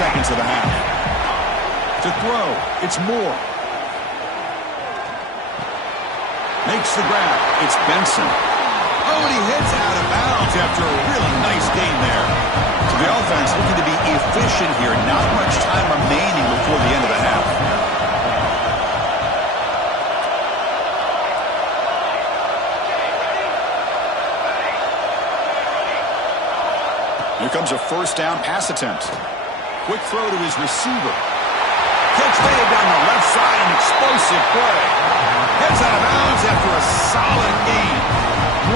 seconds of the half. To throw, it's Moore. Makes the grab. It's Benson. Oh, and he heads out of bounds after a really nice gain there. So the offense looking to be efficient here. Not much time remaining before the end of the half. Here comes a first down pass attempt. Quick throw to his receiver. Catch made down the left side, an explosive play. Heads out of bounds after a solid gain.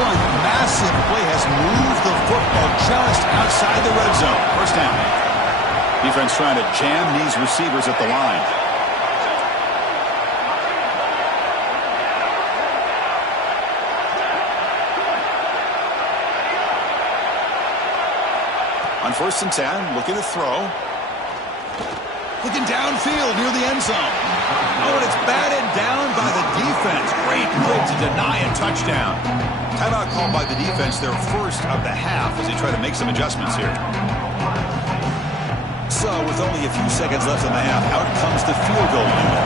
One massive play has moved the football just outside the red zone. First down. Defense trying to jam these receivers at the line. On 1st and 10, looking to throw. Looking downfield near the end zone. Oh, and it's batted down by the defense. Great play to deny a touchdown. Timeout called by the defense, their first of the half, as they try to make some adjustments here. So, with only a few seconds left in the half, out comes the field goal unit.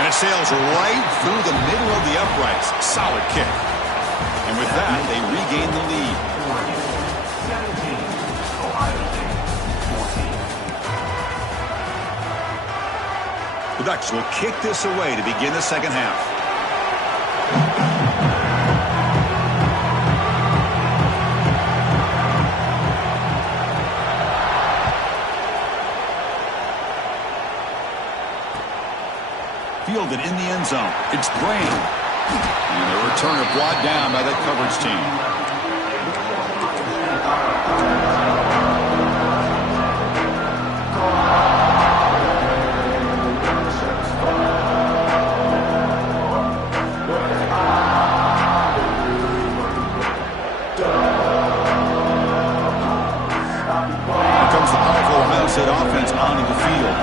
And it sails right through the middle of the uprights. Solid kick. And with that, they regain the lead. The Ducks will kick this away to begin the second half. Fielded in the end zone. It's Graham. And the returner brought down by that coverage team. Offense onto the field.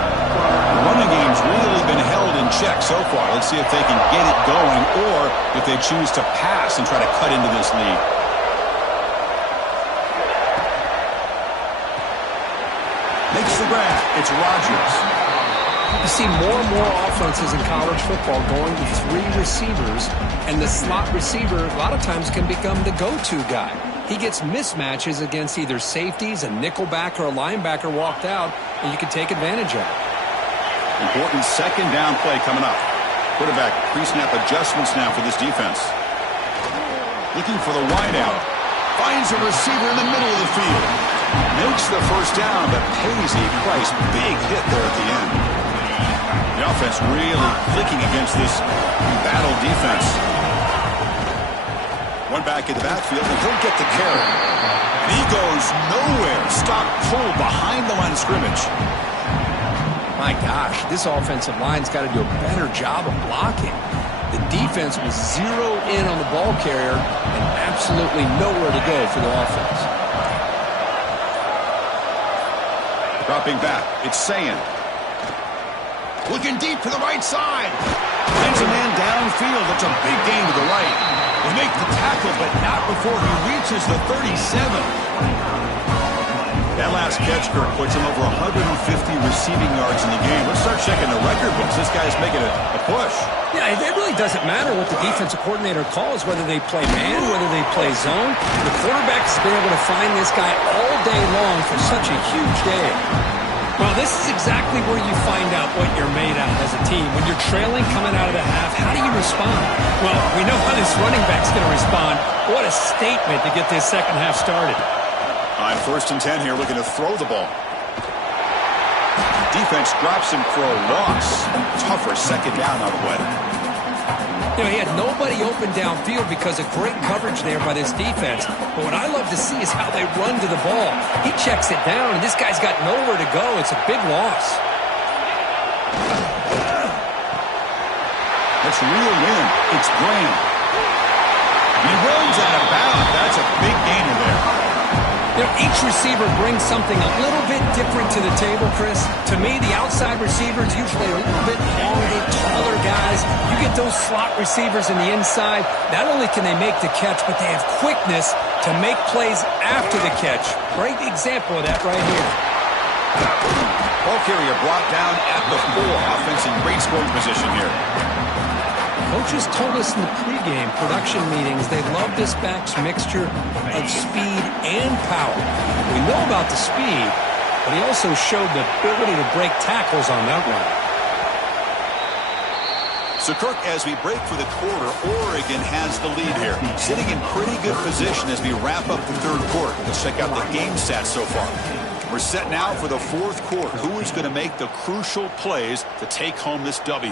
The running game's really been held in check so far. Let's see if they can get it going or if they choose to pass and try to cut into this lead. Makes the grab. It's Rodgers. You see more and more offenses in college football going to 3 receivers, and the slot receiver a lot of times can become the go-to guy. He gets mismatches against either safeties, a nickelback, or a linebacker walked out, and you can take advantage of it. Important second down play coming up. Quarterback pre-snap adjustments now for this defense. Looking for the wideout. Finds a receiver in the middle of the field. Makes the first down, but pays a price. Big hit there at the end. The offense really clicking against this battle defense. One back in the backfield, and he'll get the carry. And he goes nowhere. Stop pulled behind the line of scrimmage. My gosh, this offensive line's got to do a better job of blocking. The defense was zeroed in on the ball carrier and absolutely nowhere to go for the offense. Dropping back, it's Sayan. Looking deep to the right side. Finds a man downfield. That's a big gain to the right. They make the tackle, but not before he reaches the 37. That last catch, Kirk, puts him over 150 receiving yards in the game. Let's start checking the record books. This guy's making a push. Yeah, it really doesn't matter what the defensive coordinator calls, whether they play man, whether they play zone. The quarterback has been able to find this guy all day long for such a huge day. Well, this is exactly where you find out what you're made out as a team. When you're trailing coming out of the half, how do you respond? Well, we know how this running back's going to respond. What a statement to get this second half started. On 1st and 10 here, looking to throw the ball. Defense drops him for a loss. Tougher second down on the way. You know, he had nobody open downfield because of great coverage there by this defense. But what I love to see is how they run to the ball. He checks it down, and this guy's got nowhere to go. It's a big loss. Let's reel in. It's Graham. He runs out of bounds. That's a big gainer there. You know, each receiver brings something a little bit different to the table, Chris. To me, the outside receivers usually are a little bit longer, taller guys. You get those slot receivers in the inside, not only can they make the catch, but they have quickness to make plays after the catch. Great example of that right here. Ball carrier brought down at the 4. Offense in great scoring position here. Coaches told us in the pregame production meetings they love this back's mixture of speed and power. We know about the speed, but he also showed the ability to break tackles on that run. So, Kirk, as we break for the quarter, Oregon has the lead here. Sitting in pretty good position as we wrap up the third quarter. Let's check out the game stats so far. We're set now for the fourth quarter. Who is going to make the crucial plays to take home this W?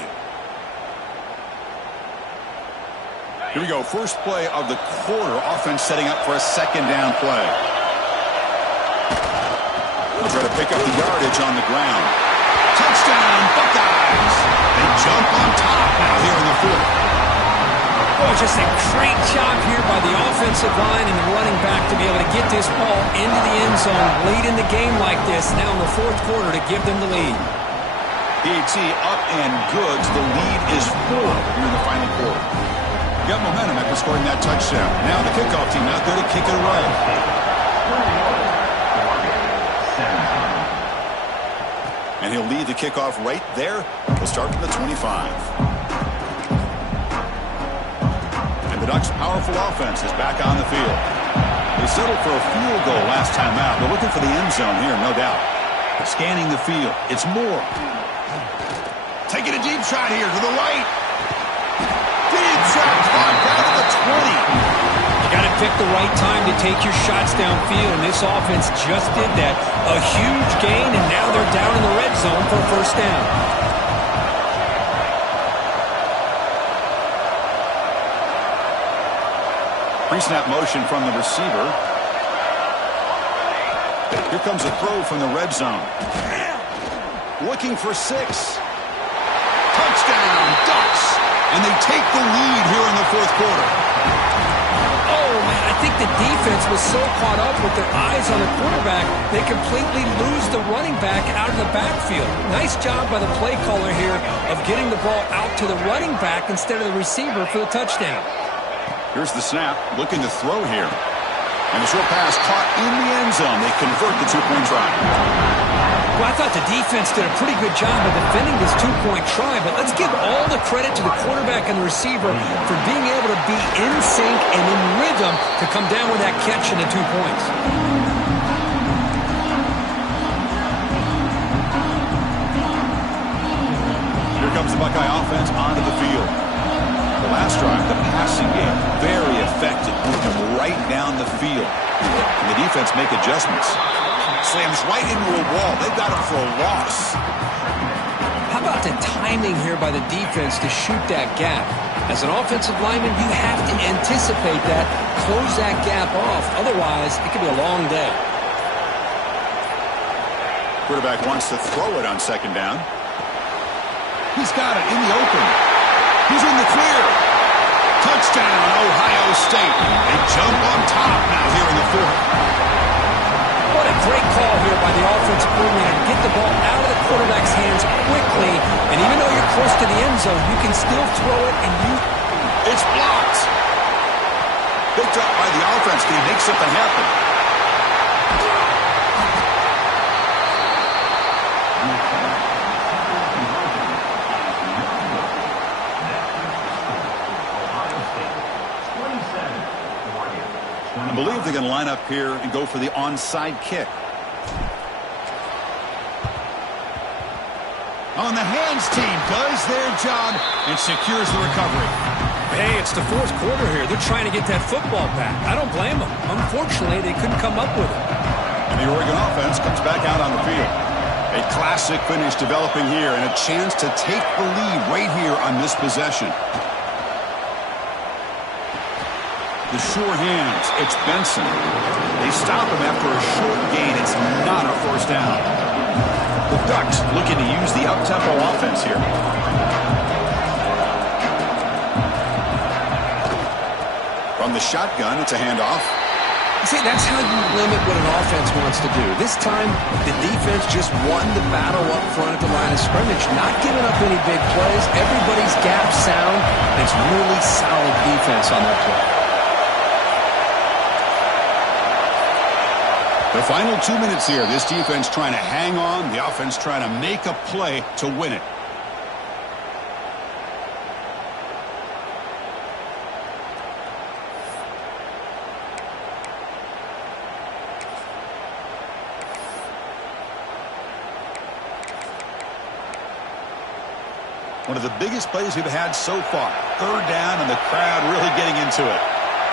Here we go. First play of the quarter. Offense setting up for a second down play. They'll try to pick up the yardage on the ground. Touchdown, Buckeyes! They jump on top now here in the fourth. Oh, just a great job here by the offensive line and the running back to be able to get this ball into the end zone late in the game like this now in the fourth quarter to give them the lead. PAT up and good. The lead is 4 here in the final quarter. Got momentum after scoring that touchdown. Now the kickoff team out there to kick it away. And he'll lead the kickoff right there. We'll start from the 25. And the Ducks' powerful offense is back on the field. They settled for a field goal last time out. They're looking for the end zone here, no doubt. Scanning the field. It's Moore. Taking a deep shot here to the right. Deep shot caught down to the 20. You got to pick the right time to take your shots downfield, and this offense just did that. A huge gain, and now they're down in the red zone for a first down. Pre-snap motion from the receiver. Here comes a throw from the red zone. Looking for 6. Touchdown, Ducks! And they take the lead here in the fourth quarter. Oh, man, I think the defense was so caught up with their eyes on the quarterback, they completely lose the running back out of the backfield. Nice job by the play caller here of getting the ball out to the running back instead of the receiver for the touchdown. Here's the snap, looking to throw here. And the short pass caught in the end zone. They convert the two-point try. Well, I thought the defense did a pretty good job of defending this two-point try, but let's give all the credit to the quarterback and the receiver for being able to be in sync and in rhythm to come down with that catch and the 2 points. Here comes the Buckeye offense onto the field. The last drive, the passing game, very effective, moving right down the field. And the defense make adjustments. Slams right into a wall. They've got him for a loss. How about the timing here by the defense to shoot that gap? As an offensive lineman, you have to anticipate that, close that gap off. Otherwise, it could be a long day. Quarterback wants to throw it on second down. He's got it in the open. He's in the clear. Touchdown, Ohio State. They jump on top now here in the fourth. What a great call here by the offensive coordinator to get the ball out of the quarterback's hands quickly. And even though you're close to the end zone, you can still throw it and It's blocked. Picked up by the offense. Can he make something happen? I believe they're going to line up here and go for the onside kick. On the hands team does their job and secures the recovery. Hey, it's the fourth quarter here. They're trying to get that football back. I don't blame them. Unfortunately, they couldn't come up with it. And the Oregon offense comes back out on the field. A classic finish developing here and a chance to take the lead right here on this possession. The sure hands, it's Benson. They stop him after a short gain. It's not a first down. The Ducks looking to use the up-tempo offense here. From the shotgun, it's a handoff. See, that's how you limit what an offense wants to do. This time, the defense just won the battle up front at the line of scrimmage, not giving up any big plays. Everybody's gap sound. It's really solid defense on that play. The final 2 minutes here. This defense trying to hang on. The offense trying to make a play to win it. One of the biggest plays we've had so far. Third down and the crowd really getting into it.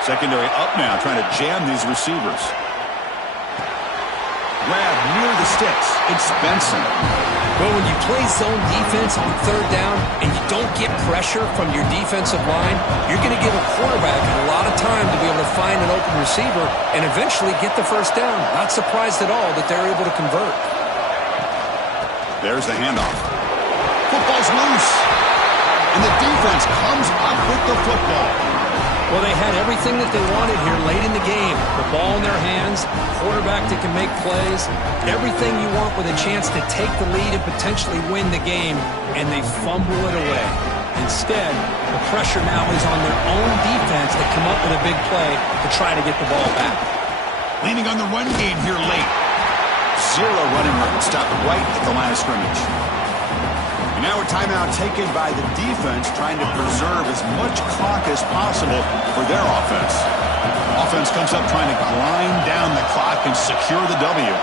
Secondary up now, trying to jam these receivers. Grab near the sticks. It's Benson. Well, when you play zone defense on third down and you don't get pressure from your defensive line, you're going to give a quarterback a lot of time to be able to find an open receiver and eventually get the first down. Not surprised at all that they're able to convert. There's the handoff. Football's loose. And the defense comes up with the football. Well, they had everything that they wanted here late in the game. The ball in their hands, quarterback that can make plays, everything you want with a chance to take the lead and potentially win the game, and they fumble it away. Instead, the pressure now is on their own defense to come up with a big play to try to get the ball back. Leaning on the run game here late. Zero running room. Stop right at the line of scrimmage. And now a timeout taken by the defense, trying to preserve as much clock as possible for their offense. Offense comes up trying to grind down the clock and secure the W.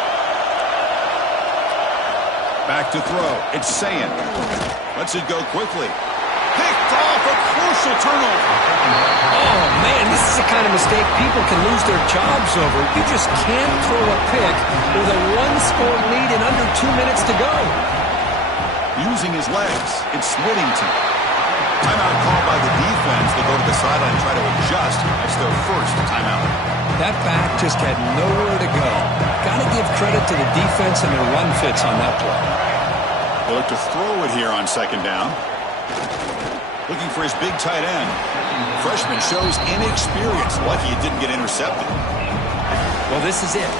Back to throw. It's Sayin. Lets it go quickly. Picked off, a crucial turnover. Oh, man, this is the kind of mistake people can lose their jobs over. You just can't throw a pick with a one-score lead in under 2 minutes to go. Using his legs, it's Whittington. Timeout called by the defense. They go to the sideline and try to adjust. That's their first timeout. That back just had nowhere to go. Got to give credit to the defense and their run fits on that play. They look to throw it here on second down. Looking for his big tight end. Freshman shows inexperience. Lucky it didn't get intercepted. Well, this is it.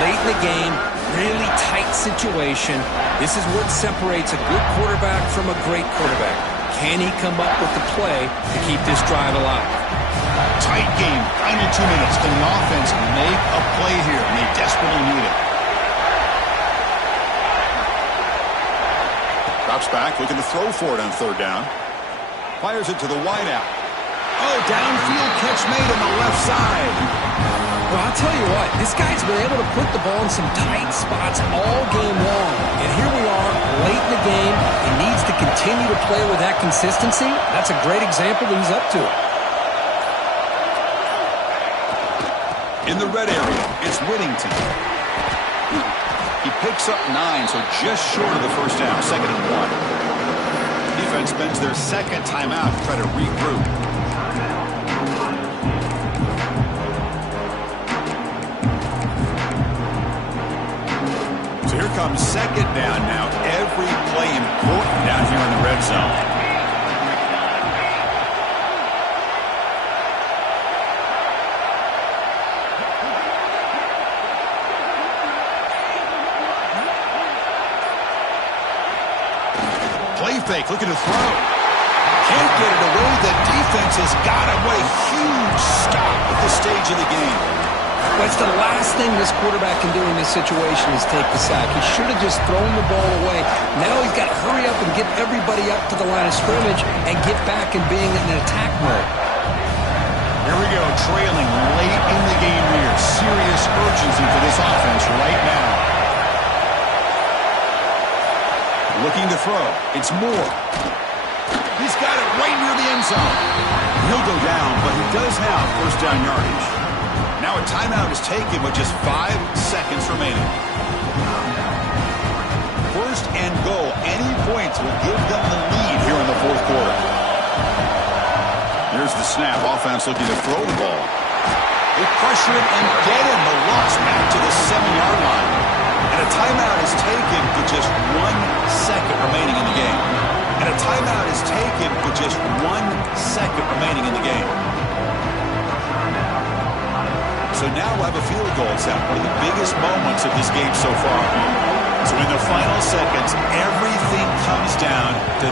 Late in the game, really tight situation. This is what separates a good quarterback from a great quarterback. Can he come up with the play to keep this drive alive? Tight game, final 2 minutes. Can the offense make a play here? And they desperately need it. Drops back, looking to throw for it on third down. Fires it to the wideout. Oh, downfield catch made on the left side. Well, I'll tell you what, this guy's been able to put the ball in some tight spots all game long. And here we are, late in the game. He needs to continue to play with that consistency. That's a great example that he's up to it. In the red area, it's Whittington. He picks up 9, so just short of the first down, 2nd and 1. Defense spends their second timeout to try to regroup. So here comes second down now. Every play important down here in the red zone. Play fake, looking to throw. Can't get it away. The defense has got him. What a huge stop at this stage of the game. That's the last thing this quarterback can do in this situation is take the sack. He should have just thrown the ball away. Now he's got to hurry up and get everybody up to the line of scrimmage and get back and being in an attack mode. Here we go, trailing late in the game here. Serious urgency for this offense right now. Looking to throw. It's Moore. He's got it right near the end zone. He'll go down, but he does have first down yardage. Now a timeout is taken with just 5 seconds remaining. First and goal. Any points will give them the lead here in the fourth quarter. Here's the snap. Offense looking to throw the ball. They pressure it and get him. The loss back to the 7-yard line. And a timeout is taken with just 1 second remaining in the game. And a timeout is taken with just 1 second remaining in the game. So now we'll have a field goal attempt, one of the biggest moments of this game so far. So in the final seconds, everything comes down to